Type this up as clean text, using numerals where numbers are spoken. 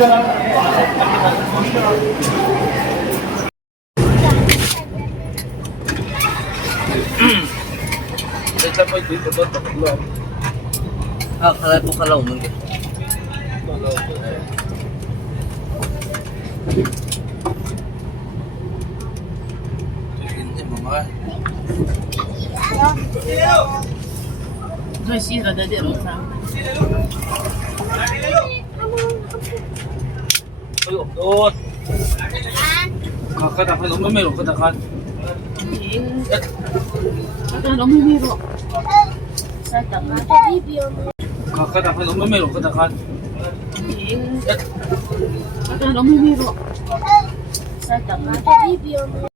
Ito po dito po tatlo. Ah, kalay po kalaw mo. Hindi mo mga. Dois sira da derosa. Ay, updot. Kakadakan naman meron kadakan. Ito na mo miro. Sa tama. Kakadakan naman meron kadakan. Ito na mo miro. Sa tama.